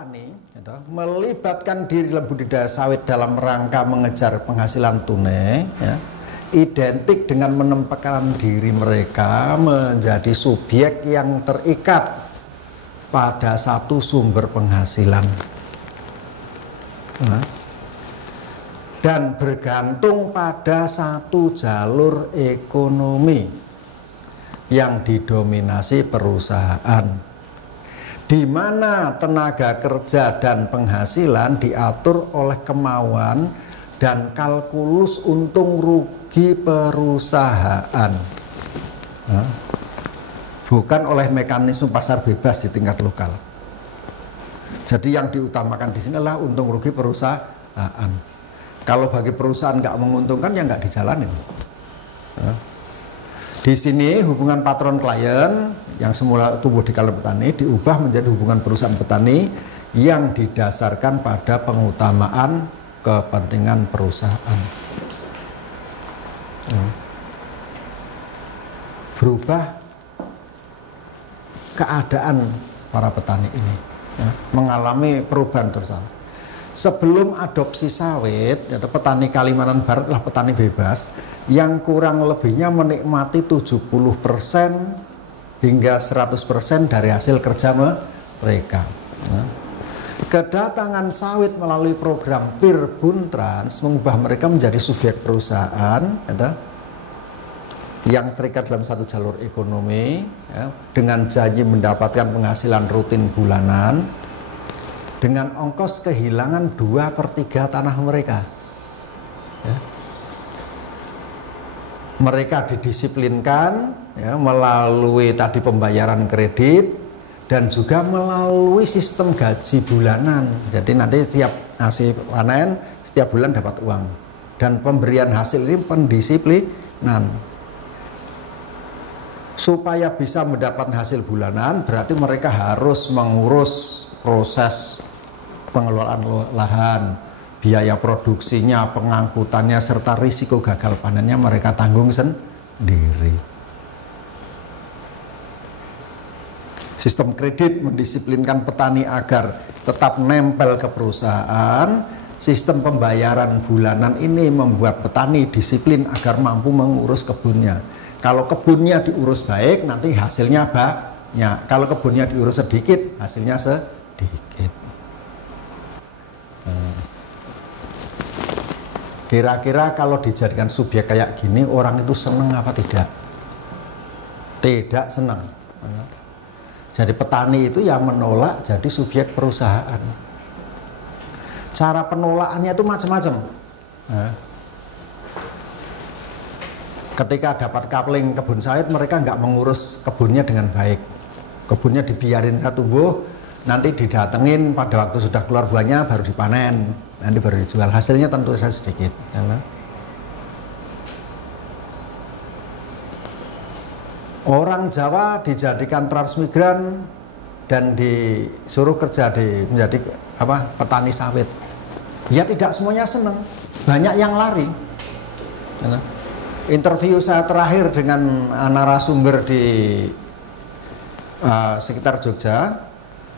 petani melibatkan diri dalam budidaya sawit dalam rangka mengejar penghasilan tunai, ya, identik dengan menempatkan diri mereka menjadi subjek yang terikat pada satu sumber penghasilan, dan bergantung pada satu jalur ekonomi yang didominasi perusahaan, di mana tenaga kerja dan penghasilan diatur oleh kemauan dan kalkulus untung rugi perusahaan, bukan oleh mekanisme pasar bebas di tingkat lokal. Jadi yang diutamakan di sini adalah untung rugi perusahaan. Kalau bagi perusahaan nggak menguntungkan, ya nggak dijalanin. Di sini hubungan patron klien yang semula tumbuh di kalangan petani diubah menjadi hubungan perusahaan petani yang didasarkan pada pengutamaan kepentingan perusahaan. Berubah keadaan para petani ini, ya, mengalami perubahan tersebut. Sebelum adopsi sawit, ya, petani Kalimantan Barat adalah petani bebas yang kurang lebihnya menikmati 70% hingga 100% dari hasil kerja mereka. Ya. Kedatangan sawit melalui program Perbuntrans mengubah mereka menjadi subjek perusahaan, ya, yang terikat dalam satu jalur ekonomi, ya, dengan janji mendapatkan penghasilan rutin bulanan dengan ongkos kehilangan 2/3 tanah mereka, ya. Mereka didisiplinkan, ya, melalui tadi pembayaran kredit dan juga melalui sistem gaji bulanan. Jadi nanti setiap hasil panen setiap bulan dapat uang, dan pemberian hasil ini pendisiplinan. Supaya bisa mendapatkan hasil bulanan, berarti mereka harus mengurus proses pengelolaan lahan, biaya produksinya, pengangkutannya, serta risiko gagal panennya mereka tanggung sendiri. Sistem kredit mendisiplinkan petani agar tetap nempel ke perusahaan. Sistem pembayaran bulanan ini membuat petani disiplin agar mampu mengurus kebunnya. Kalau kebunnya diurus baik, nanti hasilnya banyak. Kalau kebunnya diurus sedikit, hasilnya sedikit. Kira-kira kalau dijadikan subjek kayak gini, orang itu senang apa tidak? Tidak senang. Jadi petani itu yang menolak jadi subjek perusahaan. Cara penolakannya itu macam-macam. Ketika dapat kapling kebun sawit, mereka nggak mengurus kebunnya dengan baik. Kebunnya dibiarin tumbuh, nanti didatengin pada waktu sudah keluar buahnya baru dipanen, nanti baru dijual. Hasilnya tentu saja sedikit. Orang Jawa dijadikan transmigran dan disuruh kerja menjadi petani sawit. Ya tidak semuanya senang, banyak yang lari. Interview saya terakhir dengan narasumber di sekitar Jogja,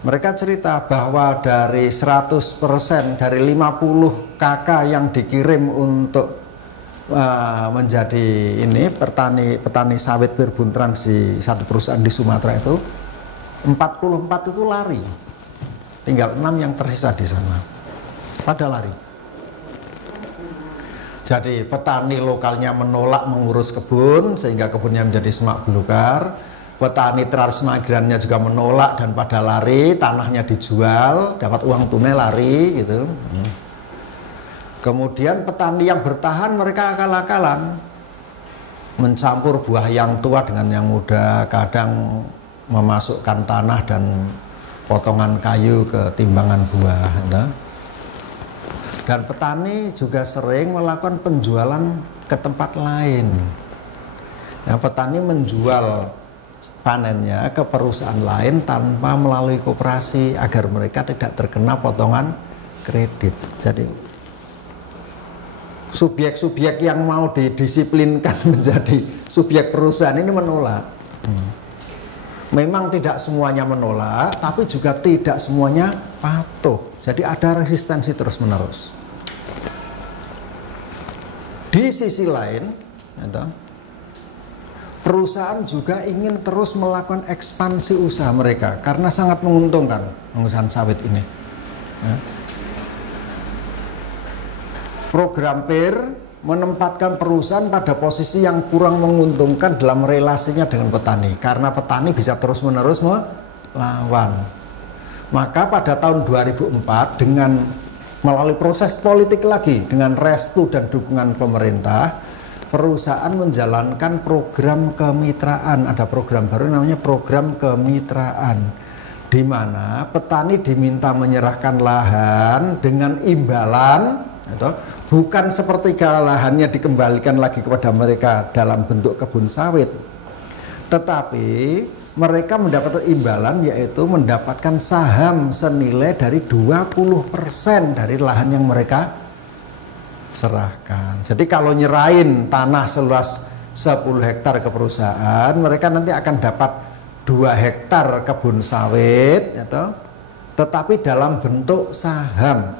mereka cerita bahwa dari 100%, dari 50 kakak yang dikirim untuk menjadi petani sawit Perbuntrans di satu perusahaan di Sumatera itu, 44 itu lari, tinggal 6 yang tersisa di sana, pada lari. Jadi petani lokalnya menolak mengurus kebun sehingga kebunnya menjadi semak belukar. Petani transmigrannya juga menolak dan pada lari, tanahnya dijual, dapat uang tunai, lari gitu. Kemudian petani yang bertahan, mereka akal-akalan, mencampur buah yang tua dengan yang muda, kadang memasukkan tanah dan potongan kayu ke timbangan buah. Dan petani juga sering melakukan penjualan ke tempat lain. Nah, petani menjual panennya ke perusahaan lain tanpa melalui koperasi agar mereka tidak terkena potongan kredit. Jadi subjek-subjek yang mau didisiplinkan menjadi subjek perusahaan ini menolak. Memang tidak semuanya menolak, tapi juga tidak semuanya patuh. Jadi ada resistensi terus-menerus. Di sisi lain, perusahaan juga ingin terus melakukan ekspansi usaha mereka karena sangat menguntungkan pengusahaan sawit ini. Program PIR menempatkan perusahaan pada posisi yang kurang menguntungkan dalam relasinya dengan petani karena petani bisa terus-menerus melawan. Maka pada tahun 2004 dengan melalui proses politik lagi dengan restu dan dukungan pemerintah, perusahaan menjalankan program kemitraan. Ada program baru namanya program kemitraan, di mana petani diminta menyerahkan lahan dengan imbalan, bukan sepertiga lahannya dikembalikan lagi kepada mereka dalam bentuk kebun sawit, tetapi mereka mendapatkan imbalan, yaitu mendapatkan saham senilai dari 20% dari lahan yang mereka serahkan. Jadi kalau nyerahin tanah seluas 10 hektar ke perusahaan, mereka nanti akan dapat 2 hektar kebun sawit, tetapi dalam bentuk saham.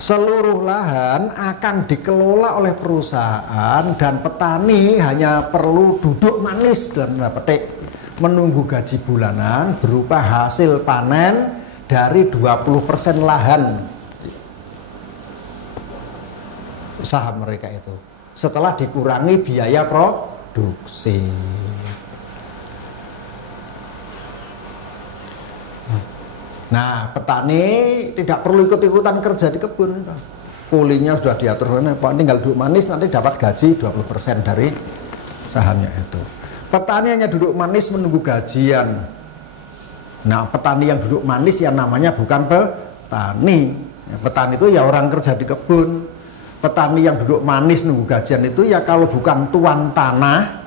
Seluruh lahan akan dikelola oleh perusahaan dan petani hanya perlu duduk manis dan petik menunggu gaji bulanan berupa hasil panen dari 20% lahan usaha mereka itu setelah dikurangi biaya produksi. Nah, petani tidak perlu ikut-ikutan kerja di kebun. Kulinya sudah diatur, tinggal duduk manis nanti dapat gaji 20% dari sahamnya itu. Petani hanya duduk manis menunggu gajian. Nah, petani yang duduk manis ya namanya bukan petani. Petani itu ya orang kerja di kebun. Petani yang duduk manis nunggu gajian itu ya kalau bukan tuan tanah,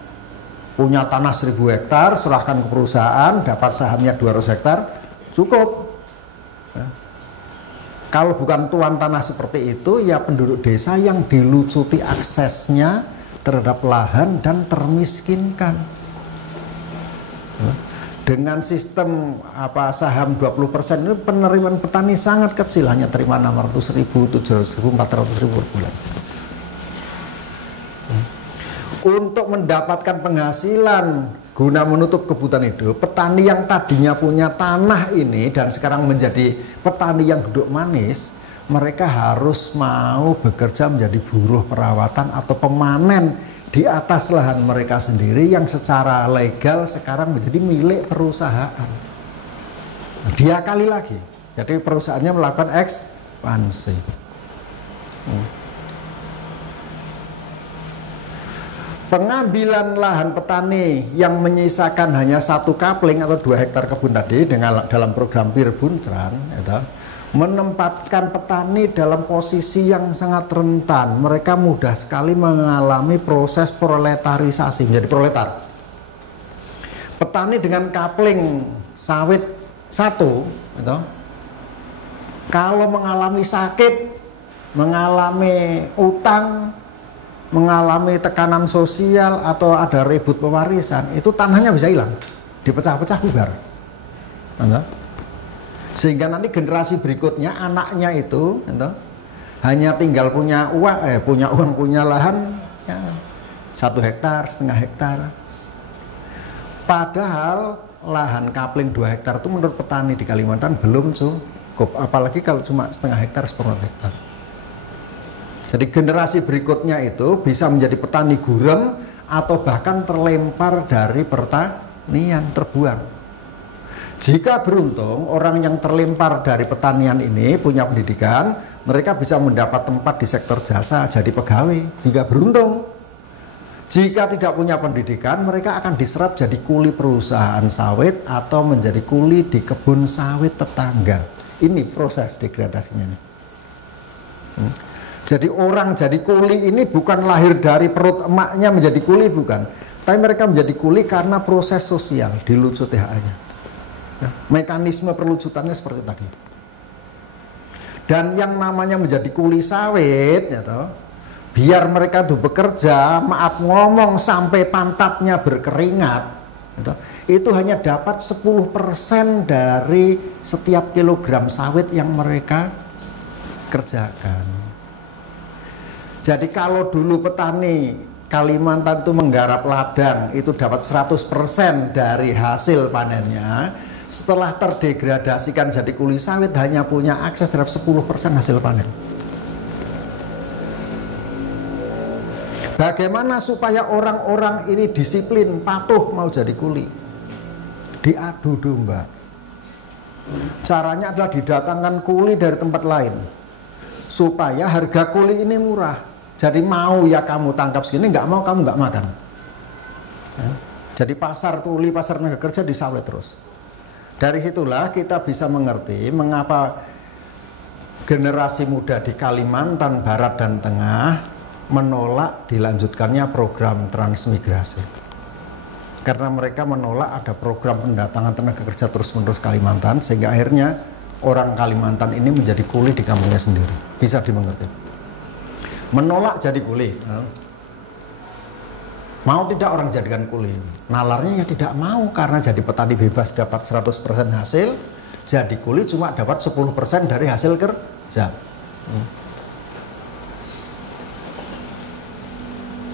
punya tanah 1000 hektar, serahkan ke perusahaan, dapat sahamnya 200 hektar, cukup. Kalau bukan tuan tanah seperti itu, ya penduduk desa yang dilucuti aksesnya terhadap lahan dan termiskinkan. Dengan sistem saham 20% ini penerimaan petani sangat kecil, hanya terima 600.000, 700.000, 400.000 per bulan. Untuk mendapatkan penghasilan guna menutup kebutuhan hidup, petani yang tadinya punya tanah ini dan sekarang menjadi petani yang duduk manis, mereka harus mau bekerja menjadi buruh perawatan atau pemanen di atas lahan mereka sendiri yang secara legal sekarang menjadi milik perusahaan. Dia kali lagi, jadi perusahaannya melakukan ekspansi. Pengambilan lahan petani yang menyisakan hanya 1 kapling atau 2 hektar kebun tadi dalam program PIR Buncrang menempatkan petani dalam posisi yang sangat rentan. Mereka mudah sekali mengalami proses proletarisasi, menjadi proletar. Petani dengan kapling sawit 1 kalau mengalami sakit, mengalami utang, mengalami tekanan sosial atau ada ribut pewarisan, itu tanahnya bisa hilang, dipecah-pecah bubar. Sehingga nanti generasi berikutnya anaknya itu hanya tinggal punya uang, punya lahan ya, 1 hektar, setengah hektar. Padahal lahan kapling 2 hektar itu menurut petani di Kalimantan belum cukup, apalagi kalau cuma setengah hektar, 10 hektar. Jadi generasi berikutnya itu bisa menjadi petani gurem atau bahkan terlempar dari pertanian, terbuang. Jika beruntung, orang yang terlempar dari pertanian ini punya pendidikan, mereka bisa mendapat tempat di sektor jasa, jadi pegawai, jika beruntung. Jika tidak punya pendidikan, mereka akan diserap jadi kuli perusahaan sawit atau menjadi kuli di kebun sawit tetangga. Ini proses degradasinya. Jadi orang jadi kuli ini bukan lahir dari perut emaknya menjadi kuli, bukan. Tapi mereka menjadi kuli karena proses sosial, dilucut THA-nya. Mekanisme perlucutannya seperti tadi. Dan yang namanya menjadi kuli sawit, biar mereka tuh bekerja, maaf ngomong sampai pantatnya berkeringat, itu hanya dapat 10% dari setiap kilogram sawit yang mereka kerjakan. Jadi kalau dulu petani Kalimantan itu menggarap ladang itu dapat 100% dari hasil panennya, setelah terdegradasikan jadi kuli sawit hanya punya akses terhadap 10% hasil panen. Bagaimana supaya orang-orang ini disiplin, patuh mau jadi kuli? Diadu domba. Caranya adalah didatangkan kuli dari tempat lain supaya harga kuli ini murah. Jadi mau ya kamu tangkap segini, nggak mau kamu nggak makan. Ya. Jadi pasar kuli, pasar tenaga kerja di sawit terus. Dari situlah kita bisa mengerti mengapa generasi muda di Kalimantan Barat dan Tengah menolak dilanjutkannya program transmigrasi. Karena mereka menolak ada program pendatangan tenaga kerja terus-menerus Kalimantan, sehingga akhirnya orang Kalimantan ini menjadi kuli di kampungnya sendiri. Bisa dimengerti. Menolak jadi kuli. Mau tidak orang jadikan kuli. Nalarnya ya tidak mau, karena jadi petani bebas dapat 100% hasil, jadi kuli cuma dapat 10% dari hasil kerja.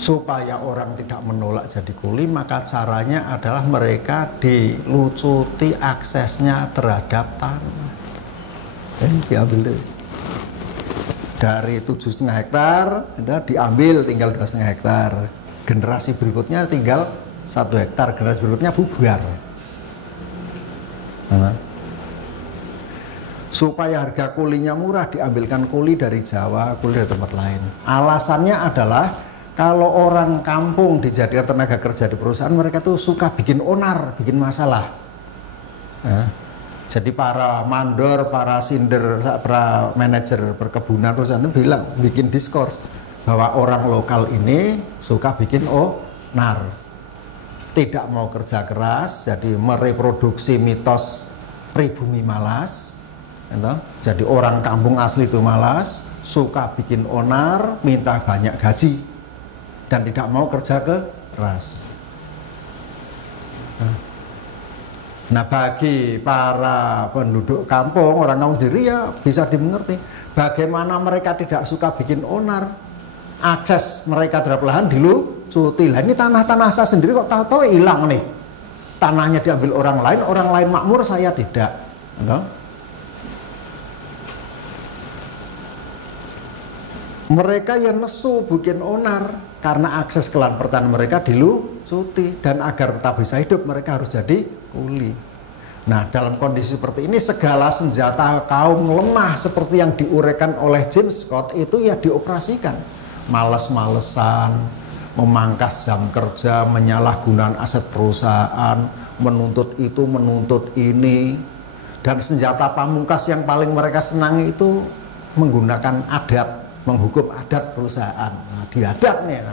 Supaya orang tidak menolak jadi kuli, maka caranya adalah mereka dilucuti aksesnya terhadap tanah. Diambil deh. Dari 7,5 hektar diambil tinggal 2,5 hektar. Generasi berikutnya tinggal 1 hektar, generasi berikutnya bubar. Supaya harga kulinya murah, diambilkan kuli dari Jawa, kuli dari tempat lain. Alasannya adalah kalau orang kampung dijadikan tenaga kerja di perusahaan, mereka tuh suka bikin onar, bikin masalah. Jadi para mandor, para sinder, para manajer perkebunan perusahaan itu bilang, bikin diskurs bahwa orang lokal ini suka bikin onar, tidak mau kerja keras, jadi mereproduksi mitos pribumi malas. Jadi orang kampung asli itu malas, suka bikin onar, minta banyak gaji, dan tidak mau kerja keras. Nah, bagi para penduduk kampung, orang kampung sendiri ya bisa dimengerti bagaimana mereka tidak suka bikin onar. Akses mereka terhadap lahan dilucuti. Lah ini tanah-tanah saya sendiri kok tahu-tahu hilang nih. Tanahnya diambil orang lain makmur, saya tidak. Mereka yang nesu bikin onar karena akses ke lahan pertanian mereka dilucuti, dan agar tetap bisa hidup mereka harus jadi kuli. Nah, dalam kondisi seperti ini segala senjata kaum lemah seperti yang diuraikan oleh James Scott itu ya dioperasikan. Males-malesan, memangkas jam kerja, menyalahgunakan aset perusahaan, menuntut itu, menuntut ini, dan senjata pamungkas yang paling mereka senangi itu menggunakan adat, menghukum adat perusahaan. Nah, diadat nih.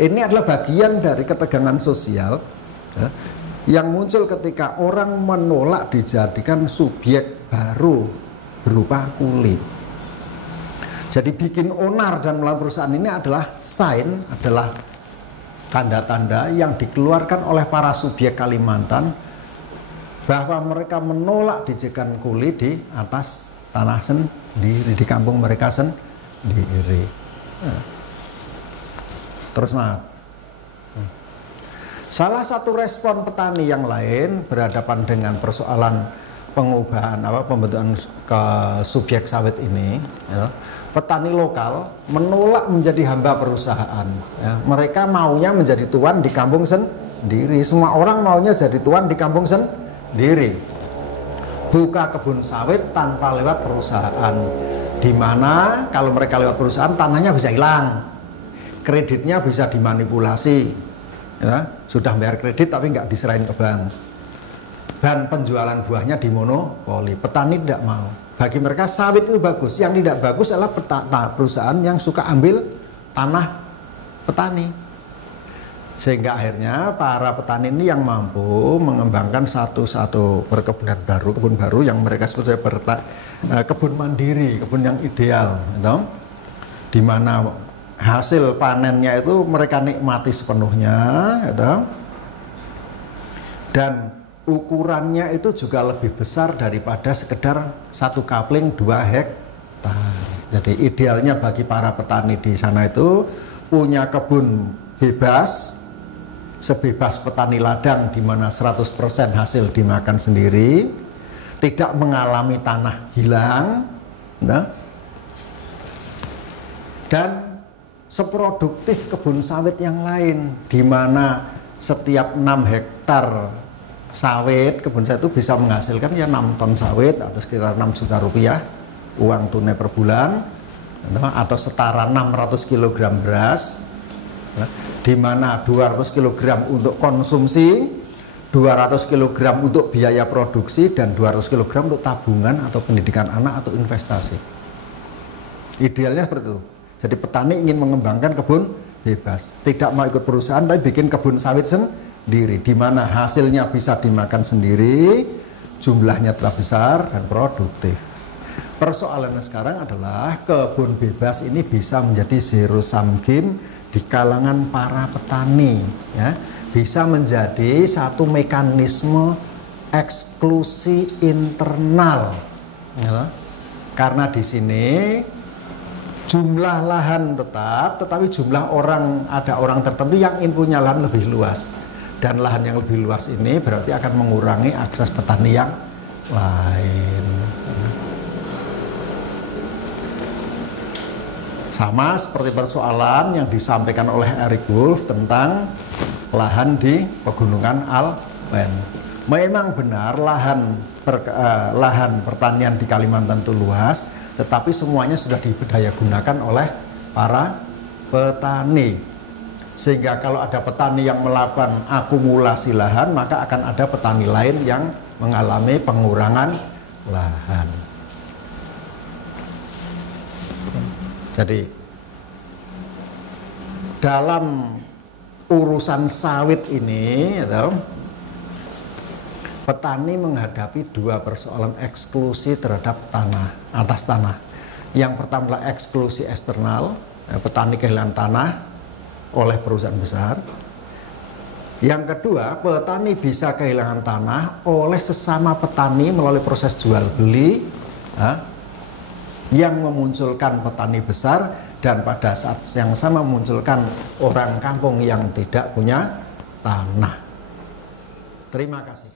Ini adalah bagian dari ketegangan sosial yang muncul ketika orang menolak dijadikan subjek baru berupa kuli. Jadi bikin onar dan melawan perusahaan ini adalah sign, adalah tanda-tanda yang dikeluarkan oleh para subjek Kalimantan bahwa mereka menolak dijadikan kuli di atas tanah sendiri, di kampung mereka sendiri. Terus salah satu respon petani yang lain berhadapan dengan persoalan pengubahan pembentukan ke subjek sawit ini, petani lokal menolak menjadi hamba perusahaan. Mereka maunya menjadi tuan di kampung sendiri. Semua orang maunya jadi tuan di kampung sendiri. Buka kebun sawit tanpa lewat perusahaan, di mana kalau mereka lewat perusahaan tanahnya bisa hilang, kreditnya bisa dimanipulasi, sudah bayar kredit tapi nggak diserahin ke bank, dan penjualan buahnya dimonopoli. Petani tidak mau. Bagi mereka sawit itu bagus, yang tidak bagus adalah perusahaan yang suka ambil tanah petani. Sehingga akhirnya para petani ini yang mampu mengembangkan satu perkebunan baru, kebun baru yang mereka sebut sebagai kebun mandiri, kebun yang ideal, di mana hasil panennya itu mereka nikmati sepenuhnya, dan ukurannya itu juga lebih besar daripada sekedar satu kapling 2 hektar. Jadi idealnya bagi para petani di sana itu punya kebun bebas, sebebas petani ladang di mana 100% hasil dimakan sendiri, tidak mengalami tanah hilang, nah, dan seproduktif kebun sawit yang lain di mana setiap 6 hektar sawit, kebun sawit itu bisa menghasilkan ya 6 ton sawit atau sekitar 6 juta rupiah uang tunai per bulan, atau setara 600 kg beras, di mana 200 kg untuk konsumsi, 200 kg untuk biaya produksi, dan 200 kg untuk tabungan atau pendidikan anak atau investasi. Idealnya seperti itu. Jadi petani ingin mengembangkan kebun bebas, tidak mau ikut perusahaan tapi bikin kebun sawit sendiri, di mana hasilnya bisa dimakan sendiri, jumlahnya tetap besar dan produktif. Persoalannya sekarang adalah kebun bebas ini bisa menjadi zero sum game di kalangan para petani, ya, bisa menjadi satu mekanisme eksklusi internal, ya. Karena di sini jumlah lahan tetap, tetapi jumlah orang, ada orang tertentu yang ingin punya lahan lebih luas, dan lahan yang lebih luas ini berarti akan mengurangi akses petani yang lain. Sama seperti persoalan yang disampaikan oleh Eric Wolf tentang lahan di Pegunungan Alpen. Memang benar lahan pertanian di Kalimantan itu luas, tetapi semuanya sudah diberdaya gunakan oleh para petani. Sehingga kalau ada petani yang melakukan akumulasi lahan, maka akan ada petani lain yang mengalami pengurangan lahan. Jadi dalam urusan sawit ini, petani menghadapi dua persoalan eksklusi terhadap tanah, atas tanah. Yang pertama adalah eksklusi eksternal, petani kehilangan tanah oleh perusahaan besar. Yang kedua, petani bisa kehilangan tanah oleh sesama petani melalui proses jual beli, yang memunculkan petani besar, dan pada saat yang sama memunculkan orang kampung yang tidak punya tanah. Terima kasih.